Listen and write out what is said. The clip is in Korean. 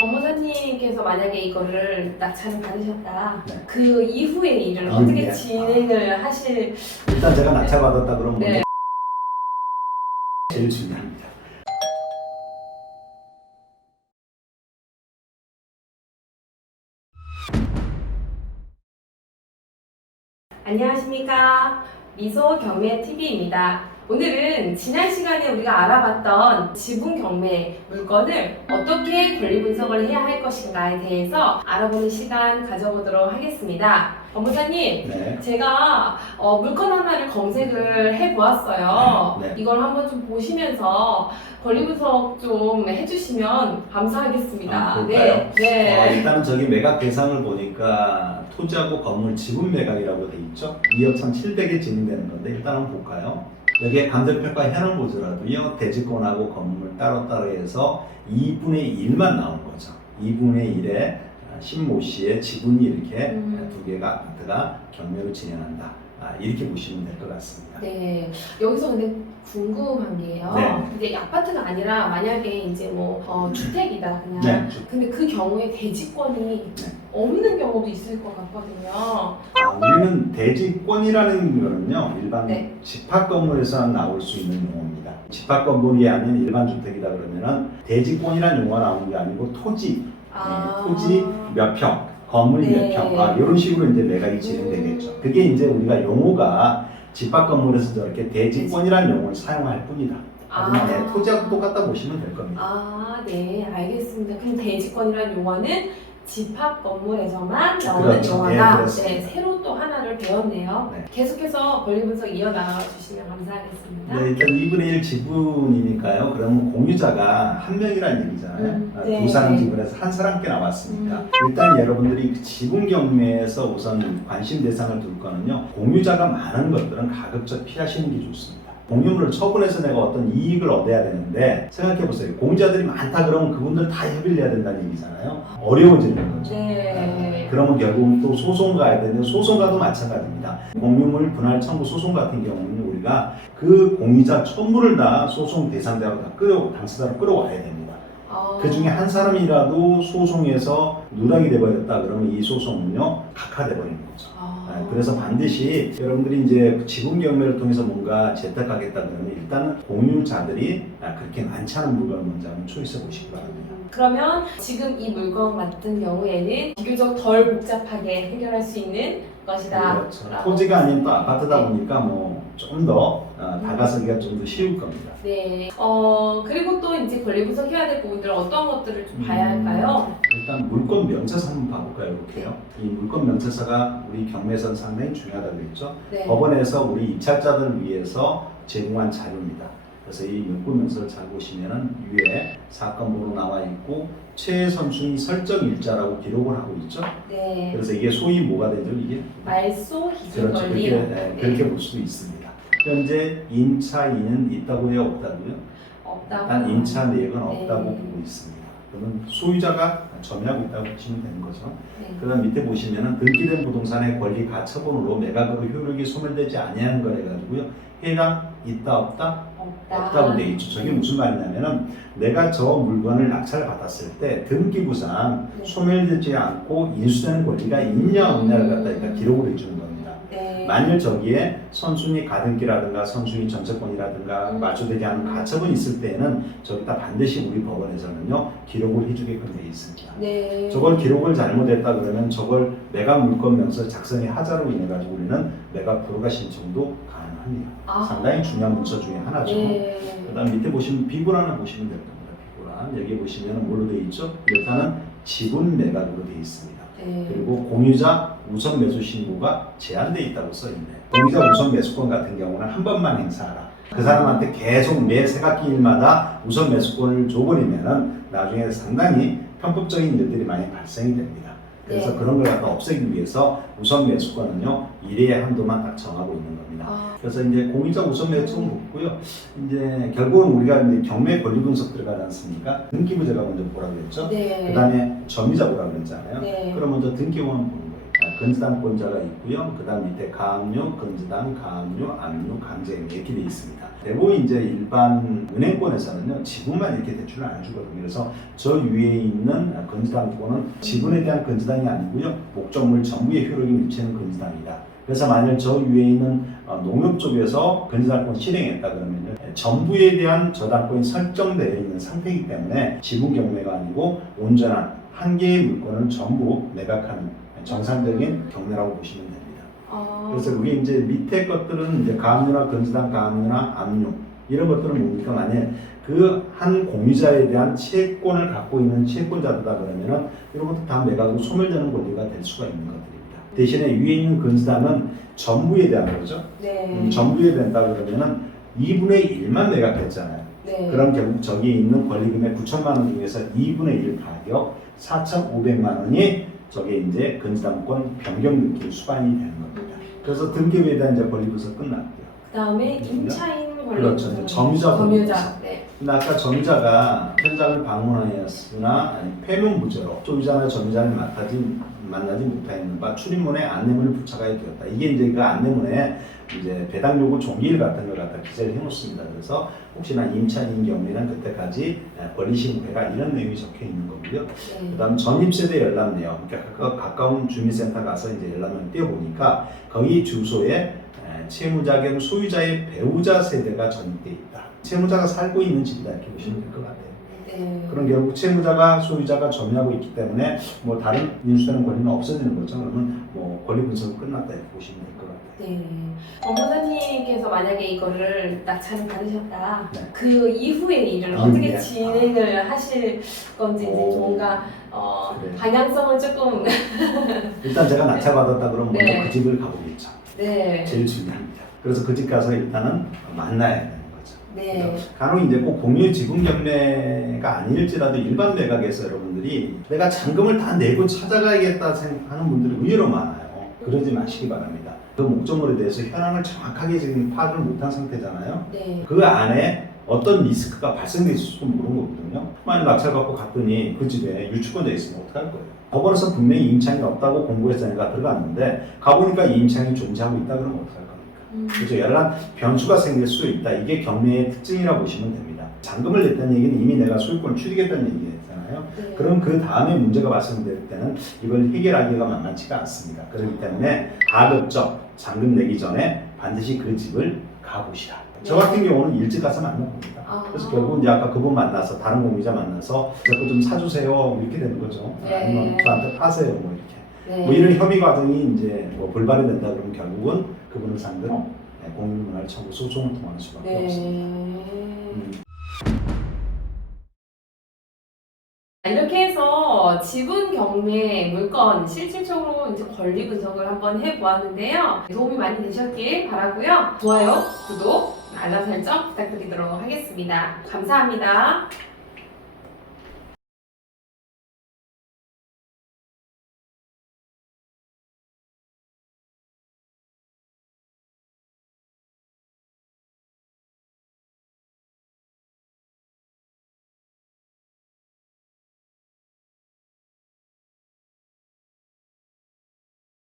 법무사님께서 만약에 이거를 낙찰을 받으셨다. 네. 그 이후의 일을 이후에. 어떻게 진행을 하실? 일단 제가 낙찰받았다 그러면 네. 먼저 제일 중요합니다. 안녕하십니까. 미소 경매 TV입니다. 오늘은 지난 시간에 우리가 알아봤던 지분 경매 물건을 어떻게 권리 분석을 해야 할 것인가에 대해서 알아보는 시간 가져보도록 하겠습니다. 법무사님, 네. 제가 물건 하나를 검색을 해보았어요. 네. 이걸 한번 좀 보시면서 권리 분석 좀 해주시면 감사하겠습니다. 볼까요? 네. 일단은 저기 매각 대상을 보니까 토지하고 건물 지분 매각이라고 돼 있죠. 2억 1,700에 진행되는 건데 일단 한번 볼까요? 여기에 감정평가 현황 보더라도요, 대지권하고 건물 따로따로 해서 2분의 1만 나온 거죠. 2분의 1에 신모 씨의 지분이 이렇게 두 개가 아파트가 경매로 진행한다. 이렇게 보시면 될 것 같습니다. 네, 여기서 근데 궁금한 게요. 네. 이제 아파트가 아니라 만약에 이제 뭐 주택이다 그냥. 네. 근데 그 경우에 대지권이 네. 없는 경우도 있을 것 같거든요. 우리는 대지권이라는 거는요, 일반 네. 집합 건물에서 나올 수 있는 용어입니다. 집합 건물이 아닌 일반 주택이다 그러면은 대지권이라는 용어가 나오는 게 아니고 토지, 토지 몇 평, 건물 네. 몇 평, 이런 식으로 이제 매각이 진행되겠죠. 그게 이제 우리가 용어가 집합 건물에서 저렇게 대지권이라는 용어를 사용할 뿐이다. 하지만 네, 토지하고 똑같다 보시면 될 겁니다. 네, 알겠습니다. 그럼 대지권이라는 용어는 집합 건물에서만 나오는 그렇죠. 용어다. 네, 네, 새로 또 하나를 배웠네요. 네. 계속해서 권리 분석 이어나가 주시면 감사하겠습니다. 네, 일단 2분의 1 지분이니까요. 그러면 공유자가 한 명이라는 얘기잖아요. 네. 두 사람 지분에서 한 사람께 나왔으니까 일단 여러분들이 그 지분 경매에서 우선 관심 대상을 둘 거는요. 공유자가 많은 것들은 가급적 피하시는 게 좋습니다. 공유물을 처분해서 내가 어떤 이익을 얻어야 되는데 생각해보세요. 공유자들이 많다 그러면 그분들 다 협의를 해야 된다는 얘기잖아요. 어려워지는 거죠. 네. 그러면 결국 또 소송 가야 되는데 소송가도 마찬가지입니다. 공유물 분할 청구 소송 같은 경우는 우리가 그 공유자 전부를 다 소송 대상자로 다 당사자로 끌어와야 됩니다. 그 중에 한 사람이라도 소송에서 누락이 돼버렸다 그러면 이 소송은요 각하돼 버리는 거죠. 그래서 반드시 여러분들이 이제 지분 경매를 통해서 뭔가 재택하겠다 그러면 일단은 공유자들이 그렇게 많지 않은 물건을 먼저 한번 초이스해 보시기 바랍니다. 그러면 지금 이 물건 같은 경우에는 비교적 덜 복잡하게 해결할 수 있는 것이다. 그렇죠. 토지가 아닌 또 아파트다 보니까 뭐 좀 더 다가서기가 좀 더 쉬울 겁니다. 네. 그리고 또 이제 권리 분석해야 될 부분들 어떤 것들을 좀 봐야 할까요? 일단 물건 명세서 한번 봐볼까요? 이렇게요. 이 물건 명세서가 우리 경매에서는 상당히 중요하다고 했죠. 네. 법원에서 우리 입찰자들을 위해서 제공한 자료입니다. 그래서 이 물건 명세서를 잘 보시면은 위에 사건 번호 나와 있고 최선순위 설정 일자라고 기록을 하고 있죠. 네. 그래서 이게 소위 뭐가 되죠? 이게 말소 기준 그렇죠. 권리. 그렇게 볼 수도 있습니다. 현재 임차인은 있다고요, 없다고요? 없다고. 일단 임차 내역은 네. 없다고 보고 있습니다. 그러면 소유자가 점유하고 있다고 보시면 되는 거죠. 네. 그다음 밑에 보시면은 등기된 부동산의 권리 가처분으로 매각으로 효력이 소멸되지 아니하는 걸 해가지고요. 해당 있다 없다 없다고 돼 있죠. 저게 무슨 말이냐면은 내가 저 물건을 낙찰을 받았을 때 등기부상 네. 소멸되지 않고 인수되는 권리가 있냐 없냐를 갖다 일단 기록을 해주는 겁니다. 네. 만일 저기에 선순위 가등기라든가 선순위 전세권이라든가 맞춰되지 않은 가처분이 있을 때에는 저기다 반드시 우리 법원에서는요 기록을 해주게끔 되어 있습니다. 네. 저걸 기록을 잘못했다 그러면 저걸 매각 물건 명세 작성의 하자로 인해 가지고 우리는 매각 불허가 신청도 가능합니다. 상당히 중요한 문서 중에 하나죠. 네. 그다음 밑에 보시면 비고란을 보시면 될 겁니다. 비고란 여기 보시면 뭘로 되어 있죠? 일단은 지분 매각으로 되어 있습니다. 네. 그리고 공유자 우선 매수 신고가 제한되어 있다고 써 있네요. 공유자 우선 매수권 같은 경우는 한 번만 행사하라. 그 사람한테 계속 매 세각기일마다 우선 매수권을 줘버리면은 나중에 상당히 편법적인 일들이 많이 발생이 됩니다. 그래서 네. 그런 걸 갖다 없애기 위해서 우선 매수권은요 일회의 한도만 딱 정하고 있는 겁니다. 그래서 이제 공유자 우선 매수는 없고요. 이제 결국은 우리가 이제 경매 권리 분석 들어가지 않습니까? 등기부제가 먼저 보라고 했죠. 네. 그 다음에 점유자 보라고 했잖아요. 네. 그럼 먼저 등기원은 보는 거예요. 건지당권자가 있고요. 그 다음 밑에 가압류, 건지당, 가압류, 압류, 강제액류 이렇게 되어 있습니다. 대부분 이제 일반 은행권에서는요, 지분만 이렇게 대출을 안 해주거든요. 그래서 저 위에 있는 건지당권은 지분에 대한 건지당이 아니고요, 목적물 전부에 효력이 미치는 건지당이다. 그래서 만약 저 위에 있는 농협 쪽에서 건지당권 실행했다 그러면요, 전부에 대한 저당권이 설정되어 있는 상태이기 때문에 지분 경매가 아니고 온전한 한 개의 물건을 전부 매각하는 정상적인 경매라고 보시면 됩니다. 그래서 그게 이제 밑에 것들은 이제 가압류나 건지당, 가압류나 압류 이런 것들은 뭡니까? 만약 그 한 공유자에 대한 채권을 갖고 있는 채권자들다 그러면은 이런 것도 다 매각으로 소멸되는 권리가 될 수가 있는 것들입니다. 대신에 위에 있는 건지당은 전부에 대한 거죠. 네. 전부에 된다 그러면은 2분의 1만 매각했잖아요. 네. 그럼 결국 저기 있는 권리금의 9천만 원 중에서 2분의 1 가격 4,500만 원이 저게 이제 건지당권 변경 느낌 수반이 되는 겁니다. 그래서 등기부에 대한 이제 권리부서 끝났고요. 그 다음에 임차인 권리. 그렇죠. 이제 점유자 점유자. 네. 근데 아까 점유자가 현장을 방문하였으나 폐명부재로 소유자나 점유자를 만나지 못하였는 바 출입문에 안내문을 부착하여 되었다. 이게 이제 그 안내문에 이제 배당 요구 종이일 같은 걸 갖다 기재를 해놓습니다. 그래서 혹시나 임차인 경우에는 그때까지 권리 신고해라 이런 내용이 적혀 있는 거고요. 네. 그다음 전입세대 열람 내용, 그러니까 가까운 주민센터 가서 이제 열람을 띄워보니까 거기 주소에 채무자 겸 소유자의 배우자 세대가 전입돼 있다. 채무자가 살고 있는 집이다 이렇게 보시면 될 것 같아요. 네. 그럼 결국 채무자가 소유자가 점유하고 있기 때문에 뭐 다른 인수되는 권리는 없어지는 거죠. 그러면 뭐 권리 분석은 끝났다 이렇게 보시면 될 것 같아요. 네. 법무사님께서 만약에 이거를 낙찰을 받으셨다. 네. 그 이후의 일을 아, 어떻게 네. 진행을 하실 건지 이제 오. 뭔가 그래. 방향성을 조금 일단 제가 낙찰받았다 그러면 먼저 네. 그 집을 가보겠죠. 네. 제일 중요합니다. 그래서 그 집 가서 일단은 만나야 되는 거죠. 네. 간혹 이제 꼭 공유 지분 경매가 아닐지라도 일반 매각에서 여러분들이 내가 잔금을 다 내고 찾아가야겠다 생각하는 분들이 의외로 많아요. 그러지 마시기 바랍니다. 그 목적물에 대해서 현황을 정확하게 지금 파악을 못한 상태잖아요. 네. 그 안에 어떤 리스크가 발생될지도 모르는 거거든요. 만약 낙찰받고 갔더니 그 집에 유치권자 있으면 어떡할 거예요? 법원에서 분명히 임차인이 없다고 공고했으니까 들어갔는데 가보니까 이 임차인이 존재하고 있다 그러면 어떡할 겁니까? 그래서 여러 가지 변수가 생길 수 있다. 이게 경매의 특징이라고 보시면 됩니다. 잔금을 냈다는 얘기는 이미 내가 소유권을 취득했다는 얘기잖아요. 네. 그럼 그 다음에 문제가 발생될 때는 이걸 해결하기가 만만치가 않습니다. 그렇기 때문에 가급적 잔금 내기 전에 반드시 그 집을 가보시라. 저 같은 경우는 일찍 가서 만나봅니다. 그래서 결국 이제 아까 그분 만나서 다른 공유자 만나서 저거 좀 사주세요 이렇게 되는 거죠. 네. 아니면 저한테 파세요 뭐 이렇게. 네. 뭐 이런 협의 과정이 이제 뭐 불발이 된다 그러면 결국은 그분을 상대로 공유문화를 청구 소송을 통하는 수밖에 네. 없습니다. 이렇게 해서 지분 경매 물건 실질적으로 이제 권리 분석을 한번 해보았는데요. 도움이 많이 되셨길 바라고요. 좋아요, 구독, 알람 설정 부탁드리도록 하겠습니다. 감사합니다.